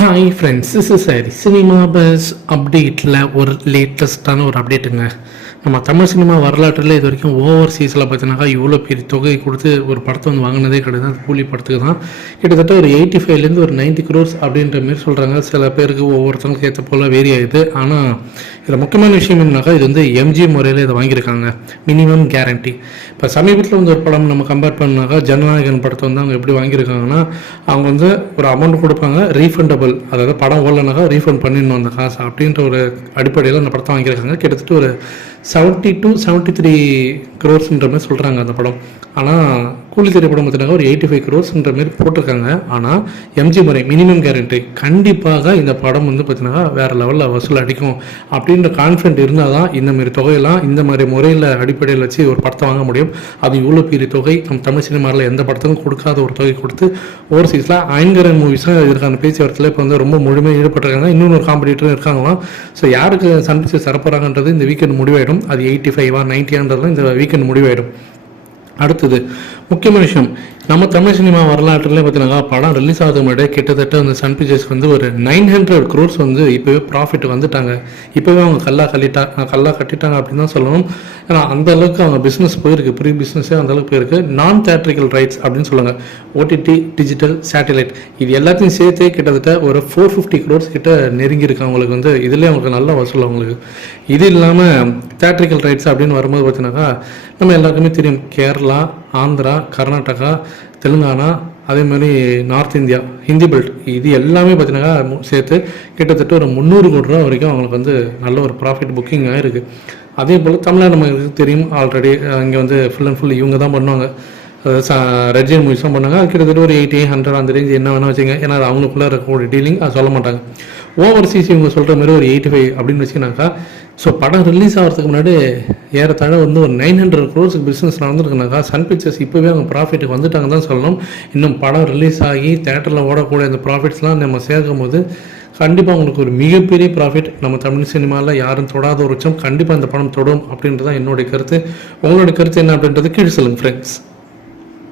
Hi friends, this is Hari. Cinema bus அப்டேட்டில் ஒரு லேட்டஸ்ட்டான ஒரு அப்டேட்டுங்க. நம்ம தமிழ் சினிமா வரலாற்றில் இது வரைக்கும் ஓவர்சீஸில் பார்த்தீங்கன்னாக்கா இவ்வளோ பெரிய தொகை கொடுத்து ஒரு படத்தை வந்து வாங்கினதே கிடையாது. அது கூலி படத்துக்கு தான் கிட்டத்தட்ட ஒரு 85 ஒரு 90 crores அப்படின்ற மாரி சொல்கிறாங்க. சில பேருக்கு ஒவ்வொருத்தவங்களுக்கு ஏற்ற போல் வேரி ஆகுது. ஆனால் இதில் முக்கியமான விஷயம் என்னன்னாக்கா, இது வந்து எம்ஜி முறையில் இதை வாங்கியிருக்காங்க, மினிமம் கேரண்டி. இப்போ சமீபத்தில் வந்து ஒரு படம் நம்ம கம்பேர் பண்ணாக்கா, ஜனநாயகன் படத்தை வந்து அவங்க எப்படி வாங்கியிருக்காங்கன்னா, அவங்க வந்து ஒரு அமௌண்ட் கொடுப்பாங்க, ரீஃபண்டபிள், அதாவது படம் ஓடலனாக்கா ரீஃபண்ட் பண்ணிடணும் அந்த காசு அப்படின்ற ஒரு அடிப்படையில் அந்த படத்தை வாங்கியிருக்காங்க. கிட்டத்தட்ட ஒரு 70 to 73 crores மாதிரி சொல்கிறாங்க அந்த படம். ஆனால் கூலி திரைப்படம் பார்த்தீங்கன்னா ஒரு 85 crores மாரி போட்டிருக்காங்க. ஆனால் எம்ஜி முறை மினிமம் கேரண்டி கண்டிப்பாக இந்த படம் வந்து பார்த்தீங்கன்னா வேறு லெவலில் வசூல் அடிக்கும் அப்படின்ற கான்ஃபிடென்ட் இருந்தால் தான் இந்த மாதிரி தொகையெல்லாம் இந்த மாதிரி முறையில் அடிப்படையில் வச்சு ஒரு படத்தை வாங்க முடியும். அது இவ்வளோ பெரிய தொகை நம்ம தமிழ் சினிமாவில் எந்த படத்துக்கும் கொடுக்காத ஒரு தொகை கொடுத்து ஓவர்சீஸில் ஐங்கரன் மூவிஸாக இதுக்கான பேச்சுவார்த்தையில் இப்போ வந்து ரொம்ப முழுமையாக ஈடுபட்டிருக்காங்க. இன்னொரு காம்படிட்டரும் இருக்காங்களாம். ஸோ யாருக்கு சன் பிக்சர்ஸ் தரப்போகிறாங்கன்றது இந்த வீக்கெண்ட் முடிவாயிடும். அது 85 90 இந்த வீக்கெண்ட் முடிவாயிடும். அடுத்தது முக்கியமான விஷயம், நம்ம தமிழ் சினிமா வரலாற்றில் பார்த்தீங்கன்னா படம் ரிலீஸ் ஆகுது முன்னாடி கிட்டத்தட்ட அந்த சன் பிக்சர்ஸ்க்கு வந்து ஒரு 900 crores வந்து இப்போவே ப்ராஃபிட் வந்துட்டாங்க. இப்போவே அவங்க கல்லா கட்டிட்டாங்க அப்படின்னு தான் சொல்லணும். ஏன்னா அந்த அளவுக்கு அவங்க பிஸ்னஸ் போயிருக்கு, ப்ரீ பிஸ்னஸே அந்த அளவுக்கு போயிருக்கு. நான் தியேட்ரிக்கல் ரைட்ஸ் அப்படின்னு சொல்லுவாங்க, ஓடிடி, டிஜிட்டல், சேட்டலைட், இது எல்லாத்தையும் சேர்த்தே கிட்டத்தட்ட ஒரு 450 crores கிட்ட நெருங்கியிருக்கு அவங்களுக்கு. வந்து இதுலேயே அவங்களுக்கு நல்ல வசூல் அவங்களுக்கு. இது இல்லாமல் தியேட்ரிக்கல் ரைட்ஸ் அப்படின்னு வரும்போது பார்த்தீங்கன்னாக்கா, நம்ம எல்லாருக்குமே தெரியும், கேரளா, ஆந்திரா, கர்நாடகா, தெலுங்கானா, அதே மாதிரி நார்த் இந்தியா, ஹிந்தி பெல்ட், இது எல்லாமே பார்த்தீங்கன்னா சேர்த்து கிட்டத்தட்ட ஒரு 300 கோடி ரூபா வரைக்கும் அவங்களுக்கு வந்து நல்ல ஒரு ப்ராஃபிட் புக்கிங் ஆகிருக்கு. அதே போல் தமிழ்நாடு நமக்கு தெரியும் ஆல்ரெடி, இங்கே வந்து ஃபுல் அண்ட் ஃபுல் இவங்க தான் பண்ணுவாங்க. ரெட்ஜின் மூவிஸ் தான் பண்ணாங்க. அது கிட்டத்தட்ட ஒரு 80, 100 அந்த ரேஞ்ச் என்ன வேணால் வச்சுங்க. ஏன்னா அது அவங்களுக்குள்ளே இருக்கக்கூடிய டீலிங், அது சொல்ல மாட்டாங்க. ஓவர்சீஸ் இவங்க சொல்கிற மாதிரி ஒரு 85 அப்படின்னு வச்சுனாக்கா, ஸோ படம் ரிலீஸ் ஆகிறதுக்கு முன்னாடி ஏறத்தாழ வந்து ஒரு 900 crores பிஸ்னஸ் நடந்துருக்குனாக்கா, சன் பிக்சர்ஸ் இப்போவே அவங்க ப்ராஃபிட்டுக்கு வந்துட்டாங்க தான் சொல்லணும். இன்னும் படம் ரிலீஸ் ஆகி தேட்டரில் ஓடக்கூடிய அந்த ப்ராஃபிட்ஸ்லாம் நம்ம சேர்க்கும் போது கண்டிப்பாக உங்களுக்கு ஒரு மிகப்பெரிய ப்ராஃபிட். நம்ம தமிழ் சினிமாவில் யாரும் தொடாத ஒரு உச்சம் கண்டிப்பாக இந்த படம் தொடும் அப்படின்றது தான் என்னுடைய கருத்து. உங்களுடைய கருத்து என்ன அப்படின்றது கீழே சொல்லுங்கள் ஃப்ரெண்ட்ஸ்.